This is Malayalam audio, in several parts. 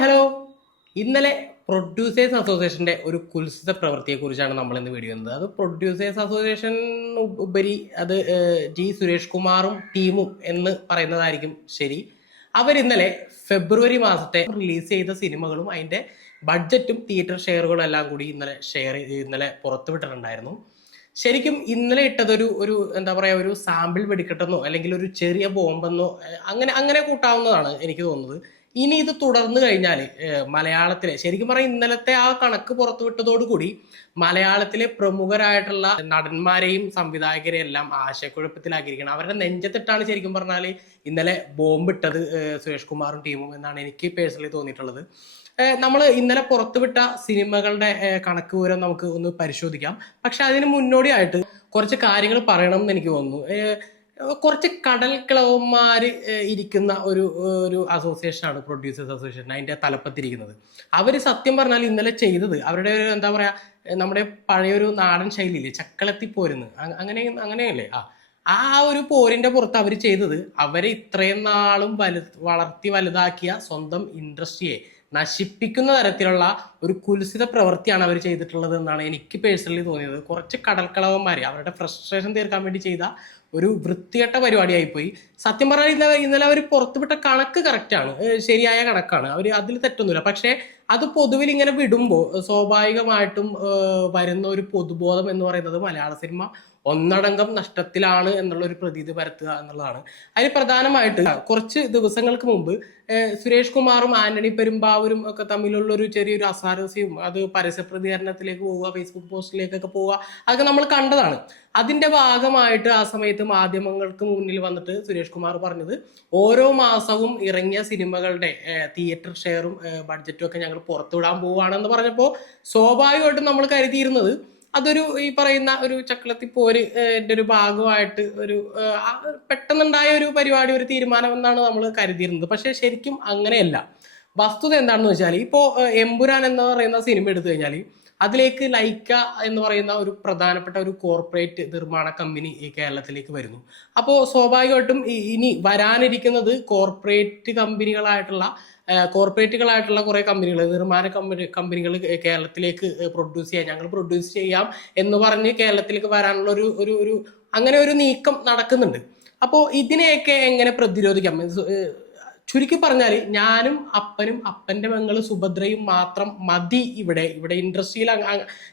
ഹലോ ഇന്നലെ പ്രൊഡ്യൂസേഴ്സ് അസോസിയേഷന്റെ ഒരു കുൽസിത പ്രവൃത്തിയെക്കുറിച്ചാണ് നമ്മൾ ഇന്ന് വീഡിയോ ചെയ്യുന്നത്. അത് പ്രൊഡ്യൂസേഴ്സ് അസോസിയേഷൻ ഉപരി അത് ജി സുരേഷ് കുമാറും ടീമും എന്ന് പറയുന്നതായിരിക്കും ശരി. അവരിന്നലെ ഫെബ്രുവരി മാസത്തെ റിലീസ് ചെയ്ത സിനിമകളും അതിന്റെ ബഡ്ജറ്റും തിയേറ്റർ ഷെയറുകളും എല്ലാം കൂടി ഇന്നലെ ഷെയർ ഇന്നലെ പുറത്തുവിട്ടിട്ടുണ്ടായിരുന്നു ശരിക്കും ഇന്നലെ ഇട്ടതൊരു ഒരു എന്താ പറയുക ഒരു സാമ്പിൾ വെടിക്കെട്ടെന്നോ അല്ലെങ്കിൽ ഒരു ചെറിയ ബോംബെന്നോ അങ്ങനെ അങ്ങനെ കൂട്ടാവുന്നതാണ് എനിക്ക് തോന്നുന്നത്. ഇനി ഇത് തുടർന്നു കഴിഞ്ഞാൽ മലയാളത്തിലെ ശരിക്കും പറഞ്ഞാൽ ഇന്നലത്തെ ആ കണക്ക് പുറത്തുവിട്ടതോടുകൂടി മലയാളത്തിലെ പ്രമുഖരായിട്ടുള്ള നടന്മാരെയും സംവിധായകരെയും എല്ലാം ആശയക്കുഴപ്പത്തിലാക്കിയിരിക്കണം അവരുടെ നെഞ്ചത്തിട്ടാണ് ശരിക്കും പറഞ്ഞാൽ ഇന്നലെ ബോംബിട്ടത് സുരേഷ് കുമാറും ടീമും എന്നാണ് എനിക്ക് പേഴ്സണലി തോന്നിയിട്ടുള്ളത്. നമ്മൾ ഇന്നലെ പുറത്തുവിട്ട സിനിമകളുടെ കണക്ക് വിവരം നമുക്ക് ഒന്ന് പരിശോധിക്കാം. പക്ഷെ അതിന് മുന്നോടിയായിട്ട് കുറച്ച് കാര്യങ്ങൾ പറയണം എന്ന് എനിക്ക് തോന്നുന്നു. കുറച്ച് കടൽ കിളവന്മാര് ഏഹ്, ഇരിക്കുന്ന ഒരു ഒരു അസോസിയേഷനാണ് പ്രൊഡ്യൂസേഴ്സ് അസോസിയേഷൻ അതിന്റെ തലപ്പത്തിരിക്കുന്നത്. അവർ സത്യം പറഞ്ഞാൽ ഇന്നലെ ചെയ്തത് അവരുടെ ഒരു എന്താ പറയുക നമ്മുടെ പഴയൊരു നാടൻ ശൈലിയില്ലേ ചക്കളത്തി പോരുന്ന് അങ്ങനെ അങ്ങനെയല്ലേ? ആ ആ ഒരു പോരിന്റെ പുറത്ത് അവർ ചെയ്തത് അവരെ ഇത്രയും നാളും വലു വളർത്തി വലുതാക്കിയ സ്വന്തം ഇൻഡസ്ട്രിയെ നശിപ്പിക്കുന്ന തരത്തിലുള്ള ഒരു കുൽസിത പ്രവൃത്തിയാണ് അവർ ചെയ്തിട്ടുള്ളത് എന്നാണ് എനിക്ക് പേഴ്സണലി തോന്നിയത്. കുറച്ച് കടൽക്കളവന്മാർ അവരുടെ ഫ്രസ്ട്രേഷൻ തീർക്കാൻ വേണ്ടി ചെയ്ത ഒരു വൃത്തികെട്ട പരിപാടിയായി പോയി സത്യം പറഞ്ഞാൽ ഇന്നലെ ഇന്നലെ അവർ പുറത്തുവിട്ട കണക്ക് കറക്റ്റാണ് ശരിയായ കണക്കാണ്. അവർ അതിൽ തെറ്റൊന്നുമില്ല. പക്ഷേ അത് പൊതുവിൽ ഇങ്ങനെ വിടുമ്പോൾ സ്വാഭാവികമായിട്ടും വരുന്ന ഒരു പൊതുബോധം എന്ന് പറയുന്നത് മലയാള സിനിമ ഒന്നടങ്കം നഷ്ടത്തിലാണ് എന്നുള്ള ഒരു പ്രതീതി പരത്തുക എന്നുള്ളതാണ്. അതിന് പ്രധാനമായിട്ട് കുറച്ച് ദിവസങ്ങൾക്ക് മുമ്പ് സുരേഷ് കുമാറും ആന്റണി പെരുമ്പാവൂരും ഒക്കെ തമ്മിലുള്ള ഒരു ചെറിയൊരു അസാരസ്യവും അത് പരസ്യ പ്രതികരണത്തിലേക്ക് പോവുക ഫേസ്ബുക്ക് പോസ്റ്റിലേക്കൊക്കെ പോവുക അതൊക്കെ നമ്മൾ കണ്ടതാണ്. അതിന്റെ ഭാഗമായിട്ട് ആ സമയത്ത് മാധ്യമങ്ങൾക്ക് മുന്നിൽ വന്നിട്ട് സുരേഷ് കുമാർ പറഞ്ഞത് ഓരോ മാസവും ഇറങ്ങിയ സിനിമകളുടെ തിയേറ്റർ ഷെയറും ബഡ്ജറ്റും ഒക്കെ ഞങ്ങൾ പുറത്തുവിടാൻ പോവുകയാണെന്ന് പറഞ്ഞപ്പോൾ സ്വാഭാവികമായിട്ടും നമ്മൾ കരുതിയിരുന്നത് അതൊരു ഈ പറയുന്ന ഒരു ചക്കളത്തി പോര് ഒരു ഭാഗമായിട്ട് ഒരു പെട്ടെന്നുണ്ടായ ഒരു പരിപാടി ഒരു തീരുമാനം എന്നാണ് നമ്മൾ കരുതിയിരുന്നത്. പക്ഷേ ശരിക്കും അങ്ങനെയല്ല. വസ്തുത എന്താണെന്ന് വെച്ചാൽ ഇപ്പോൾ എമ്പുരാൻ എന്ന് പറയുന്ന സിനിമ എടുത്തു കഴിഞ്ഞാൽ അതിലേക്ക് ലൈക്ക എന്ന് പറയുന്ന ഒരു പ്രധാനപ്പെട്ട ഒരു കോർപ്പറേറ്റ് നിർമ്മാണ കമ്പനി ഈ കേരളത്തിലേക്ക് വരുന്നു. അപ്പോൾ സ്വാഭാവികമായിട്ടും ഇനി വരാനിരിക്കുന്നത് കോർപ്പറേറ്റ് കമ്പനികളായിട്ടുള്ള കോർപ്പറേറ്റുകളായിട്ടുള്ള കുറേ കമ്പനികൾ നിർമ്മാണ കമ്പനി കമ്പനികൾ കേരളത്തിലേക്ക് പ്രൊഡ്യൂസ് ചെയ്യാം. ഞങ്ങൾ പ്രൊഡ്യൂസ് ചെയ്യാം എന്ന് പറഞ്ഞ് കേരളത്തിലേക്ക് വരാനുള്ള ഒരു ഒരു ഒരു അങ്ങനെ ഒരു നീക്കം നടക്കുന്നുണ്ട്. അപ്പോൾ ഇതിനെയൊക്കെ എങ്ങനെ പ്രതിരോധിക്കാം? ചുരുക്കി പറഞ്ഞാൽ ഞാനും അപ്പനും അപ്പന്റെ മകൾ സുഭദ്രയും മാത്രം മതി ഇവിടെ. ഇവിടെ ഇൻഡസ്ട്രിയിൽ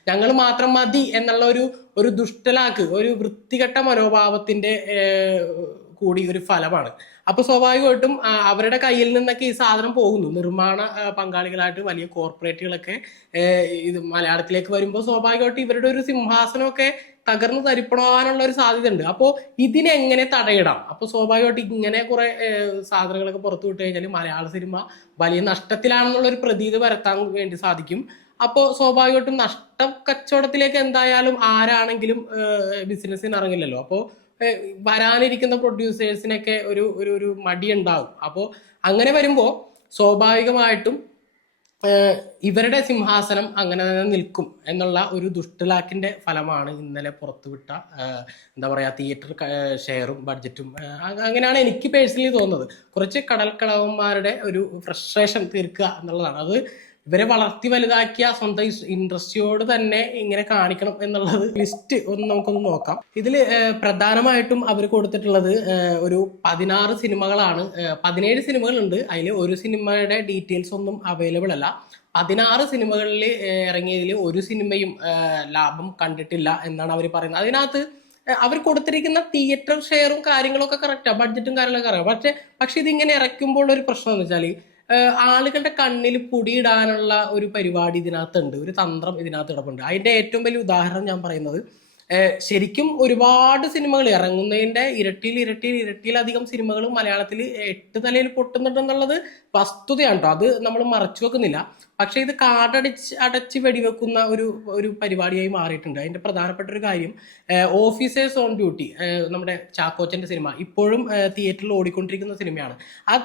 ഞങ്ങൾ മാത്രം മതി എന്നുള്ള ഒരു ഒരു ദുഷ്ടലാക്ക് ഒരു വൃത്തികെട്ട മനോഭാവത്തിന്റെ ഏഹ്, കൂടി ഒരു ഫലമാണ്. അപ്പൊ സ്വാഭാവികമായിട്ടും അവരുടെ കയ്യിൽ നിന്നൊക്കെ ഈ സാധനം പോകുന്നു. നിർമ്മാണ പങ്കാളികളായിട്ട് വലിയ കോർപ്പറേറ്റുകളൊക്കെ ഇത് മലയാളത്തിലേക്ക് വരുമ്പോൾ സ്വാഭാവികമായിട്ടും ഇവരുടെ ഒരു സിംഹാസനമൊക്കെ തകർന്നു തരിപ്പണമാകാനുള്ള ഒരു സാധ്യത ഉണ്ട് അപ്പോൾ ഇതിനെങ്ങനെ തടയിടാം? അപ്പോൾ സ്വാഭാവികമായിട്ട് ഇങ്ങനെ കുറെ സാധനങ്ങളൊക്കെ പുറത്തു വിട്ട് കഴിഞ്ഞാൽ മലയാള സിനിമ വലിയ നഷ്ടത്തിലാണെന്നുള്ള ഒരു പ്രതീതി വരുത്താൻ വേണ്ടി സാധിക്കും. അപ്പോൾ സ്വാഭാവികമായിട്ടും നഷ്ട കച്ചവടത്തിലേക്ക് എന്തായാലും ആരാണെങ്കിലും ബിസിനസ്സിന് ഇറങ്ങില്ലല്ലോ. അപ്പോൾ വരാനിരിക്കുന്ന പ്രൊഡ്യൂസേഴ്സിനൊക്കെ ഒരു ഒരു ഒരു മടി ഉണ്ടാവും അപ്പോൾ അങ്ങനെ വരുമ്പോൾ സ്വാഭാവികമായിട്ടും ഇവരുടെ സിംഹാസനം അങ്ങനെ തന്നെ നിൽക്കും എന്നുള്ള ഒരു ദുഷ്ടലാക്കിന്റെ ഫലമാണ് ഇന്നലെ പുറത്തുവിട്ട എന്താ പറയുക തിയേറ്റർ ഷെയറും ബഡ്ജറ്റും അങ്ങനെയാണ് എനിക്ക് പേഴ്സണലി തോന്നുന്നത്. കുറച്ച് കടൽക്കളവന്മാരുടെ ഒരു ഫ്രസ്ട്രേഷൻ തീർക്കുക എന്നുള്ളതാണ്. അത് ഇവരെ വളർത്തി വലുതാക്കിയ സ്വന്തം ഇൻട്രസ്റ്റിയോട് തന്നെ ഇങ്ങനെ കാണിക്കണം എന്നുള്ളത് ലിസ്റ്റ് ഒന്ന് നമുക്കൊന്ന് നോക്കാം. ഇതിൽ പ്രധാനമായിട്ടും അവർ കൊടുത്തിട്ടുള്ളത് ഒരു പതിനാറ് സിനിമകളാണ്. പതിനേഴ് സിനിമകളുണ്ട്. അതിൽ ഒരു സിനിമയുടെ ഡീറ്റെയിൽസ് ഒന്നും അവൈലബിൾ അല്ല. പതിനാറ് സിനിമകളിൽ ഇറങ്ങിയതിൽ ഒരു സിനിമയും ലാഭം കണ്ടിട്ടില്ല എന്നാണ് അവർ പറയുന്നത്. അതിനകത്ത് അവർ കൊടുത്തിരിക്കുന്ന തിയേറ്റർ ഷെയറും കാര്യങ്ങളൊക്കെ കറക്റ്റാണ് ബഡ്ജറ്റും കാര്യങ്ങളൊക്കെ കറക്റ്റ് പക്ഷെ പക്ഷെ ഇതിങ്ങനെ ഇറക്കുമ്പോൾ ഒരു പ്രശ്നം എന്ന് വെച്ചാൽ ആളുകളുടെ കണ്ണിൽ പൊടിയിടാനുള്ള ഒരു പരിപാടി ഇതിനകത്തുണ്ട്. ഒരു തന്ത്രം ഇതിനകത്ത് കിടപ്പുണ്ട്. അതിന്റെ ഏറ്റവും വലിയ ഉദാഹരണം ഞാൻ പറയുന്നത് ശരിക്കും ഒരുപാട് സിനിമകൾ ഇറങ്ങുന്നതിന്റെ ഇരട്ടിയിൽ ഇരട്ടിയിൽ ഇരട്ടിയിലധികം സിനിമകൾ മലയാളത്തിൽ എട്ട് തലയിൽ പൊട്ടുന്നുണ്ടെന്നുള്ളത് വസ്തുതയാണ് കേട്ടോ അത് നമ്മൾ മറച്ചു വെക്കുന്നില്ല. പക്ഷെ ഇത് കാടടിച്ച് അടച്ച് വെടിവെക്കുന്ന ഒരു ഒരു പരിപാടിയായി മാറിയിട്ടുണ്ട്. അതിന്റെ പ്രധാനപ്പെട്ട ഒരു കാര്യം ഓഫീസേഴ്സ് ഓൺ ഡ്യൂട്ടി നമ്മുടെ ചാക്കോച്ചന്റെ സിനിമ. ഇപ്പോഴും തിയേറ്ററിൽ ഓടിക്കൊണ്ടിരിക്കുന്ന സിനിമയാണ്. ആ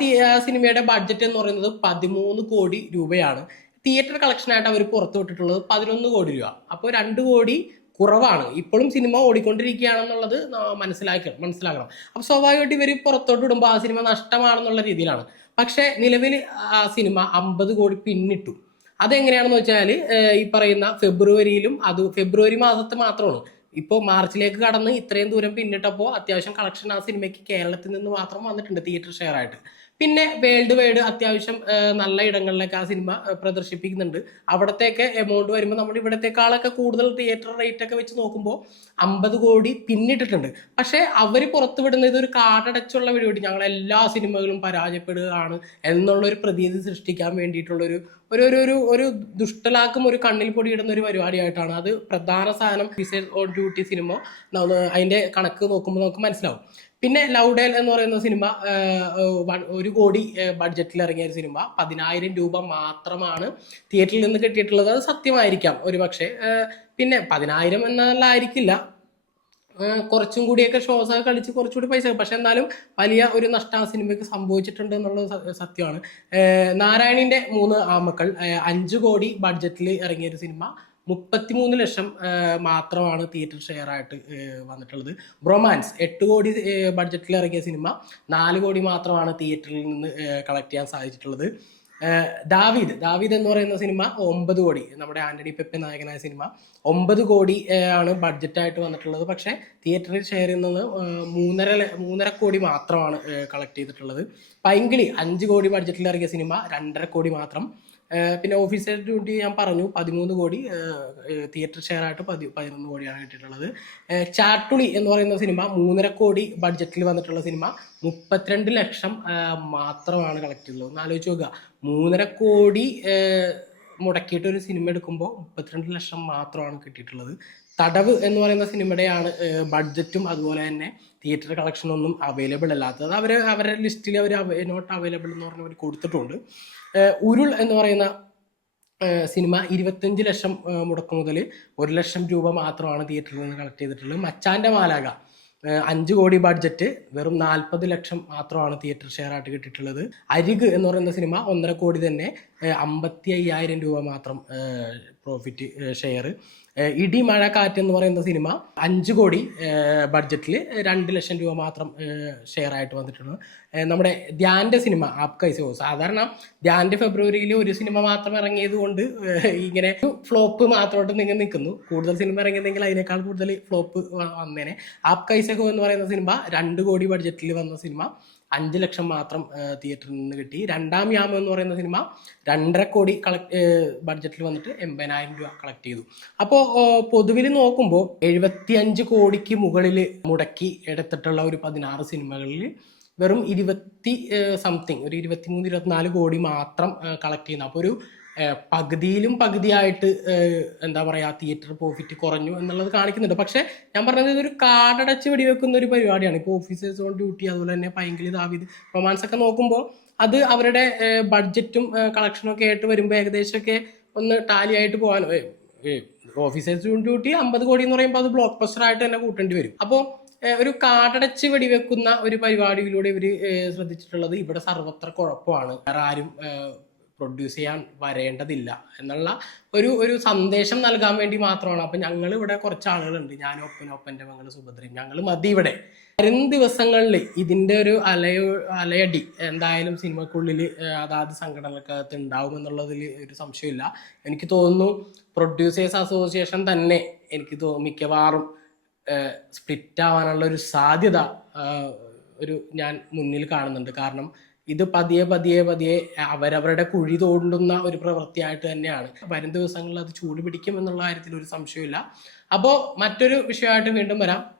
സിനിമയുടെ ബഡ്ജറ്റ് എന്ന് പറയുന്നത് പതിമൂന്ന് കോടി രൂപയാണ്. തിയേറ്റർ കളക്ഷനായിട്ട് അവർ പുറത്തുവിട്ടിട്ടുള്ളത് പതിനൊന്ന് കോടി രൂപ. അപ്പോൾ രണ്ട് കോടി കുറവാണ്. ഇപ്പോഴും സിനിമ ഓടിക്കൊണ്ടിരിക്കുകയാണെന്നുള്ളത് മനസ്സിലാക്കണം മനസ്സിലാക്കണം. അപ്പൊ സ്വാഭാവികമായിട്ട് ഇവർ പുറത്തോട്ട് വിടുമ്പോൾ ആ സിനിമ നഷ്ടമാണെന്നുള്ള രീതിയിലാണ്. പക്ഷേ നിലവിൽ ആ സിനിമ അമ്പത് കോടി പിന്നിട്ടു. അതെങ്ങനെയാണെന്ന് വെച്ചാൽ ഈ പറയുന്ന ഫെബ്രുവരിയിലും അത് ഫെബ്രുവരി മാസത്തെ മാത്രമാണ്. ഇപ്പോൾ മാർച്ചിലേക്ക് കടന്ന് ഇത്രയും ദൂരം പിന്നിട്ടപ്പോൾ അത്യാവശ്യം കളക്ഷൻ ആ സിനിമയ്ക്ക് കേരളത്തിൽ നിന്ന് മാത്രം വന്നിട്ടുണ്ട് തിയേറ്റർ ഷെയർ ആയിട്ട്. പിന്നെ വേൾഡ് വൈഡ് അത്യാവശ്യം നല്ല ഇടങ്ങളിലൊക്കെ ആ സിനിമ പ്രദർശിപ്പിക്കുന്നുണ്ട്. അവിടത്തേക്ക് എമൗണ്ട് വരുമ്പോൾ നമ്മൾ ഇവിടത്തേക്കാളൊക്കെ കൂടുതൽ തിയേറ്റർ റേറ്റ് ഒക്കെ വെച്ച് നോക്കുമ്പോൾ അമ്പത് കോടി പിന്നിട്ടിട്ടുണ്ട്. പക്ഷേ അവർ പുറത്തുവിടുന്നത് ഇതൊരു കാടടച്ചുള്ള പരിപാടി. ഞങ്ങൾ എല്ലാ സിനിമകളും പരാജയപ്പെടുകയാണ് എന്നുള്ളൊരു പ്രതീതി സൃഷ്ടിക്കാൻ വേണ്ടിയിട്ടുള്ളൊരു ഒരു ഒരു ഒരു ഒരു ദുഷ്ടലാക്കും ഒരു കണ്ണിൽ പൊടിയിടുന്ന ഒരു പരിപാടിയായിട്ടാണ്. അത് പ്രധാന സാധനം ഓൺ ഡ്യൂട്ടി സിനിമ. അതിന്റെ കണക്ക് നോക്കുമ്പോൾ നമുക്ക് മനസ്സിലാവും. പിന്നെ ലൗഡേൽ എന്ന് പറയുന്ന സിനിമ ഒരു കോടി ബഡ്ജറ്റിൽ ഇറങ്ങിയ ഒരു സിനിമ. പതിനായിരം രൂപ മാത്രമാണ് തിയേറ്ററിൽ നിന്ന് കിട്ടിയിട്ടുള്ളത്. അത് സത്യമായിരിക്കാം ഒരു പക്ഷേ പിന്നെ പതിനായിരം എന്നല്ലായിരിക്കില്ല. കുറച്ചും കൂടിയൊക്കെ ഷോസ് ഒക്കെ കളിച്ച് കുറച്ചുകൂടി പൈസ. പക്ഷെ എന്നാലും വലിയ ഒരു നഷ്ടം ആ സിനിമയ്ക്ക് സംഭവിച്ചിട്ടുണ്ട് എന്നുള്ളത് സത്യമാണ്. നാരായണിന്റെ മൂന്ന് ആമക്കൾ അഞ്ച് കോടി ബഡ്ജറ്റിൽ ഇറങ്ങിയ ഒരു സിനിമ. മുപ്പത്തിമൂന്ന് ലക്ഷം മാത്രമാണ് തിയേറ്റർ ഷെയർ ആയിട്ട് വന്നിട്ടുള്ളത്. ബ്രൊമാൻസ് എട്ട് കോടി ബഡ്ജറ്റിൽ ഇറങ്ങിയ സിനിമ നാല് കോടി മാത്രമാണ് തിയേറ്ററിൽ നിന്ന് കളക്ട് ചെയ്യാൻ സാധിച്ചിട്ടുള്ളത്. ദാവീദ് ദാവീദ് എന്ന് പറയുന്ന സിനിമ ഒമ്പത് കോടി നമ്മുടെ ആന്റണി പെപ്പെ നായകനായ സിനിമ ഒമ്പത് കോടി ആണ് ബഡ്ജറ്റായിട്ട് വന്നിട്ടുള്ളത്. പക്ഷേ തിയേറ്ററിൽ ഷെയർ ചെയ്യുന്നത് മൂന്നര മൂന്നര കോടി മാത്രമാണ് കളക്ട് ചെയ്തിട്ടുള്ളത്. പൈങ്കിളി അഞ്ച് കോടി ബഡ്ജറ്റിൽ ഇറങ്ങിയ സിനിമ രണ്ടര കോടി മാത്രം. പിന്നെ ഓഫീസർ ഡ്യൂട്ടി ഞാൻ പറഞ്ഞു പതിമൂന്ന് കോടി തിയേറ്റർ ഷെയർ ആയിട്ട് പതി പതിനൊന്ന് കോടിയാണ് കിട്ടിയിട്ടുള്ളത്. ചാട്ടുളി എന്ന് പറയുന്ന സിനിമ മൂന്നര കോടി ബഡ്ജറ്റിൽ വന്നിട്ടുള്ള സിനിമ മുപ്പത്തിരണ്ട് ലക്ഷം മാത്രമാണ് കളക്ട് ചെയ്തത്. ഒന്ന് ആലോചിച്ച് നോക്കുക. മൂന്നര കോടി മുടക്കിയിട്ട് ഒരു സിനിമ എടുക്കുമ്പോൾ മുപ്പത്തിരണ്ട് ലക്ഷം മാത്രമാണ് കിട്ടിയിട്ടുള്ളത്. തടവ് എന്ന് പറയുന്ന സിനിമയുടെയാണ് ബഡ്ജറ്റും അതുപോലെ തന്നെ തിയേറ്റർ കളക്ഷനൊന്നും അവൈലബിൾ അല്ലാത്തത്. അവർ അവരുടെ ലിസ്റ്റിൽ അവർ നോട്ട് അവൈലബിൾ എന്ന് പറഞ്ഞ് അവർ കൊടുത്തിട്ടുണ്ട് ഉരുൾ എന്ന് പറയുന്ന സിനിമ ഇരുപത്തഞ്ച് ലക്ഷം മുടക്ക് മുതൽ ഒരു ലക്ഷം രൂപ മാത്രമാണ് തിയേറ്ററിൽ നിന്ന് കളക്ട് ചെയ്തിട്ടുള്ളത്. മച്ചാന്റെ മാലാക അഞ്ച് കോടി ബഡ്ജറ്റ് വെറും നാൽപ്പത് ലക്ഷം മാത്രമാണ് തിയേറ്റർ ഷെയർ ആയിട്ട് കിട്ടിയിട്ടുള്ളത്. അരിഗ് എന്ന് പറയുന്ന സിനിമ ഒന്നര കോടി തന്നെ അമ്പത്തി അയ്യായിരം രൂപ മാത്രം പ്രോഫിറ്റ് ഷെയർ ഇടി മഴ കാറ്റ് എന്ന് പറയുന്ന സിനിമ അഞ്ച് കോടി ബഡ്ജറ്റിൽ രണ്ട് ലക്ഷം രൂപ മാത്രം ഷെയർ ആയിട്ട് വന്നിട്ടുണ്ട്. നമ്മുടെ ധ്യാന്റെ സിനിമ ആപ് കൈസോ സാധാരണ ധ്യാന്റെ ഫെബ്രുവരിയിൽ ഒരു സിനിമ മാത്രം ഇറങ്ങിയത് കൊണ്ട് ഇങ്ങനെ ഫ്ലോപ്പ് മാത്രമായിട്ട് നിങ്ങൾ നിൽക്കുന്നു. കൂടുതൽ സിനിമ ഇറങ്ങിയതെങ്കിൽ അതിനേക്കാൾ കൂടുതൽ ഫ്ലോപ്പ് വന്നേനെ. ആപ് കൈസഹോ എന്ന് പറയുന്ന സിനിമ രണ്ട് കോടി ബഡ്ജറ്റിൽ വന്ന സിനിമ അഞ്ച് ലക്ഷം മാത്രം തിയേറ്ററിൽ നിന്ന് കിട്ടി. രണ്ടാം യാമം എന്ന് പറയുന്ന സിനിമ രണ്ടര കോടി കളക്ട് ബഡ്ജറ്റിൽ വന്നിട്ട് എൺപതിനായിരം രൂപ കളക്ട് ചെയ്തു. അപ്പോൾ പൊതുവിൽ നോക്കുമ്പോൾ എഴുപത്തിയഞ്ച് കോടിക്ക് മുകളിൽ മുടക്കി എടുത്തിട്ടുള്ള ഒരു പതിനാറ് സിനിമകളിൽ വെറും ഇരുപത്തി സംതിങ് ഒരു ഇരുപത്തിമൂന്ന് ഇരുപത്തിനാല് കോടി മാത്രം കളക്ട് ചെയ്യുന്നു. അപ്പോൾ ഒരു പകുതിയിലും പകുതിയായിട്ട് എന്താ പറയുക തിയേറ്റർ പ്രോഫിറ്റ് കുറഞ്ഞു എന്നുള്ളത് കാണിക്കുന്നുണ്ട്. പക്ഷേ ഞാൻ പറഞ്ഞത് ഇതൊരു കാടടച്ച് വെടിവെക്കുന്ന ഒരു പരിപാടിയാണ്. ഇപ്പോൾ ഓഫീസേഴ്സ് ഓൺ ഡ്യൂട്ടി അതുപോലെ തന്നെ പൈങ്കിളി ദാവിദ് റൊമാൻസ് ഒക്കെ നോക്കുമ്പോൾ അത് അവരുടെ ബഡ്ജറ്റും കളക്ഷനും ഒക്കെ ആയിട്ട് വരുമ്പോൾ ഏകദേശമൊക്കെ ഒന്ന് ടാലി ആയിട്ട് പോകാൻ ഓഫീസേഴ്സ് ഓൺ ഡ്യൂട്ടി അമ്പത് കോടി എന്ന് പറയുമ്പോൾ അത് ബ്ലോക്ക് ബസ്റ്റർ ആയിട്ട് തന്നെ കൂട്ടേണ്ടി വരും. അപ്പോൾ ഒരു കാടടച്ച് വെടിവെക്കുന്ന ഒരു പരിപാടിയിലൂടെ ഇവർ ശ്രദ്ധിച്ചിട്ടുള്ളത് ഇവിടെ സർവത്ര കുഴപ്പമാണ്. വേറെ ആരും പ്രൊഡ്യൂസ് ചെയ്യാൻ വരേണ്ടതില്ല എന്നുള്ള ഒരു ഒരു സന്ദേശം നൽകാൻ വേണ്ടി മാത്രമാണ്. അപ്പം ഞങ്ങൾ ഇവിടെ കുറച്ച് ആളുകളുണ്ട്. ഞാൻ ഒപ്പൻ ഒപ്പന്റെ മകൾ സുഭദ്രയും. ഞങ്ങൾ മതി ഇവിടെ. വരും ദിവസങ്ങളിൽ ഇതിന്റെ ഒരു അലയോ അലയടി എന്തായാലും സിനിമക്കുള്ളിൽ അതാത് സംഘടനകൾക്കകത്ത് ഉണ്ടാവും എന്നുള്ളതിൽ ഒരു സംശയമില്ല. എനിക്ക് തോന്നുന്നു പ്രൊഡ്യൂസേഴ്സ് അസോസിയേഷൻ തന്നെ എനിക്ക് തോന്നുന്നു മിക്കവാറും സ്പ്ലിറ്റ് ആവാനുള്ള ഒരു സാധ്യത ഒരു ഞാൻ മുന്നിൽ കാണുന്നുണ്ട്. കാരണം ഇത് പതിയെ പതിയെ പതിയെ അവരവരുടെ കുഴി തോണ്ടുന്ന ഒരു പ്രവൃത്തിയായിട്ട് തന്നെയാണ്. വരും ദിവസങ്ങളിൽ അത് ചൂട് പിടിക്കും എന്നുള്ള കാര്യത്തിൽ ഒരു സംശയമില്ല അപ്പോൾ മറ്റൊരു വിഷയമായിട്ട് വീണ്ടും വരാം.